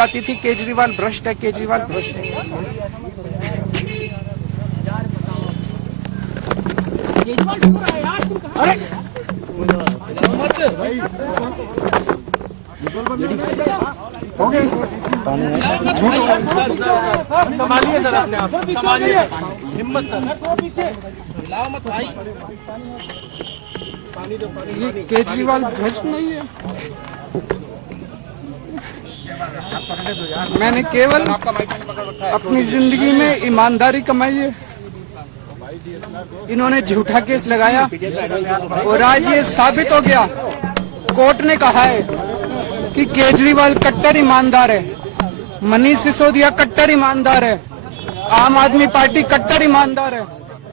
जाती थी केजरीवाल भ्रष्ट है, केजरीवाल भ्रष्ट है। अरे हो गए संभालिए सर, अपने आप संभालिए, हिम्मत सर, ये केजरीवाल भ्रष्ट नहीं है। मैंने केवल अपनी जिंदगी में ईमानदारी कमाई है। इन्होंने झूठा केस लगाया और आज ये साबित हो गया, कोर्ट ने कहा है कि केजरीवाल कट्टर ईमानदार है, मनीष सिसोदिया कट्टर ईमानदार है, आम आदमी पार्टी कट्टर ईमानदार है।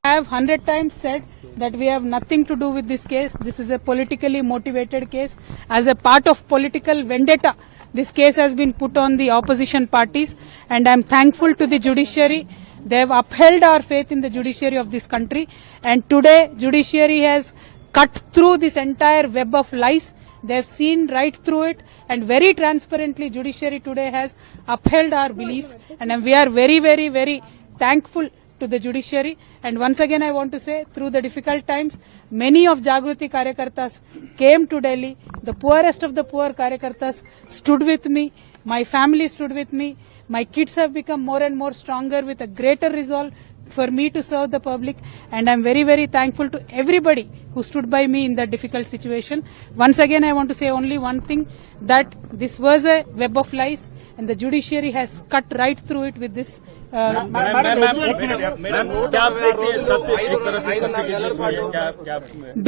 I have 100 times said that we have nothing to do with this case. This is a politically motivated case. As a part of political vendetta, this case has been put on the opposition parties, and I am thankful to the judiciary. They have upheld our faith in the judiciary of this country, and today judiciary has cut through this entire web of lies. They have seen right through it, and very transparently judiciary today has upheld our beliefs, and we are very, very, very thankful to the judiciary. And once again I want to say, through the difficult times, many of Jagruti Karyakartas came to Delhi. The poorest of the poor Karyakartas stood with me. My family stood with me. My kids have become more and more stronger with a greater resolve for me to serve the public, and I'm very, very thankful to everybody who stood by me in that difficult situation. Once again I want to say only one thing, that this was a web of lies, and the judiciary has cut right through it with this.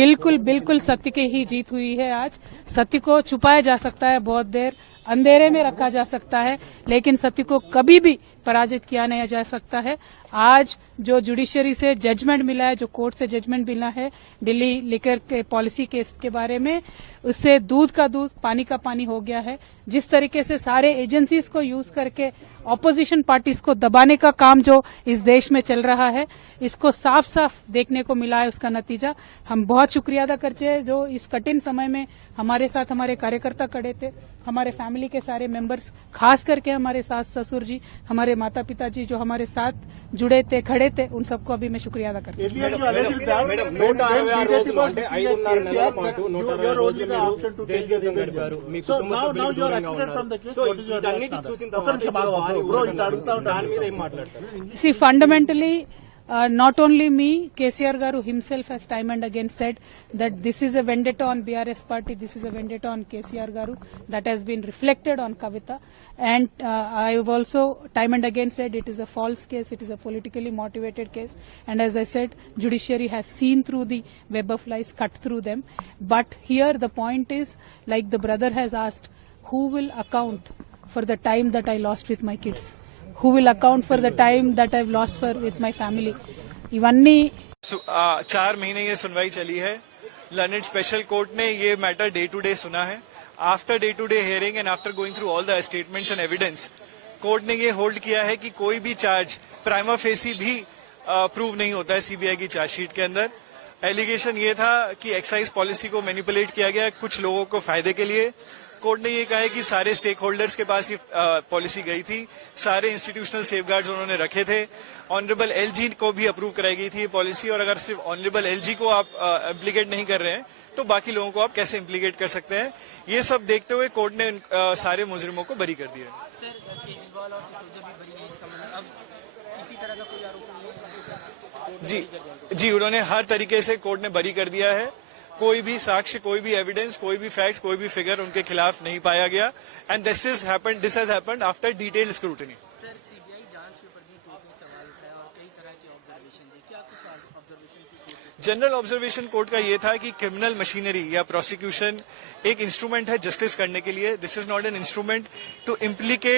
बिल्कुल बिल्कुल सत्य की ही जीत हुई है। आज सत्य को छुपाया जा सकता है, बहुत देर अंधेरे में रखा जा सकता है, लेकिन सत्य को कभी भी पराजित किया नहीं जा सकता है। आज जो जुडिशरी से जजमेंट मिला है, जो कोर्ट से जजमेंट मिला है दिल्ली लिकर के पॉलिसी केस के बारे में, उससे दूध का दूध पानी का पानी हो गया है। जिस तरीके से सारे एजेंसीज को यूज करके ऑपोजिशन पार्टीज को दबाने का काम जो इस देश में चल रहा है, इसको साफ साफ देखने को मिला है। उसका नतीजा हम बहुत शुक्रिया अदा करते हैं, जो इस कठिन समय में हमारे साथ हमारे कार्यकर्ता खड़े थे, हमारे फैमिली के सारे मेंबर्स, खास करके हमारे सास ससुर जी, हमारे माता पिता जी जो हमारे साथ जुड़े थे, खड़े थे, उन सबको अभी मैं शुक्रिया अदा करती हूँ। See, fundamentally, not only me, KCR Garu himself has time and again said that this is a vendetta on BRS party, this is a vendetta on KCR Garu, that has been reflected on Kavita. And I have also time and again said it is a false case, it is a politically motivated case. And as I said, judiciary has seen through the web of lies, cut through them. But here the point is, like the brother has asked, who will account for the time that I lost with my kids? Who will account for the time that I've lost with my family? इवन्नी 4 महीने ये सुनवाई चली है। London special court ने ये matter day to day सुना है। After day to day hearing and after going through all the statements and evidence, court ने ये होल्ड किया है कि कोई भी चार्ज प्राइमा फेसी भी प्रूव नहीं होता है सीबीआई की चार्जशीट के अंदर। एलिगेशन ये था कि एक्साइज पॉलिसी को मैनिपुलेट किया गया कुछ लोगों को फायदे के लिए। कोर्ट ने ये कहा है कि सारे स्टेक होल्डर्स के पास ये पॉलिसी गई थी, सारे इंस्टीट्यूशनल सेफगार्ड्स उन्होंने रखे थे। ऑनरेबल एलजी को भी अप्रूव कराई गई थी ये पॉलिसी, और अगर सिर्फ ऑनरेबल एलजी को आप इम्प्लीकेट नहीं कर रहे हैं तो बाकी लोगों को आप कैसे इम्प्लीकेट कर सकते हैं। ये सब देखते हुए कोर्ट ने सारे मुजरिमों को बरी कर दिया। जी, उन्होंने हर तरीके से कोर्ट ने बरी कर दिया है। कोई भी साक्ष्य, कोई भी एविडेंस, कोई भी फैक्ट, कोई भी फिगर उनके खिलाफ नहीं पाया गया। And this has happened after detail scrutiny. General observation court का ये था कि क्रिमिनल मशीनरी या प्रोसिक्यूशन एक इंस्ट्रूमेंट है जस्टिस करने के लिए। This is not an instrument to implicate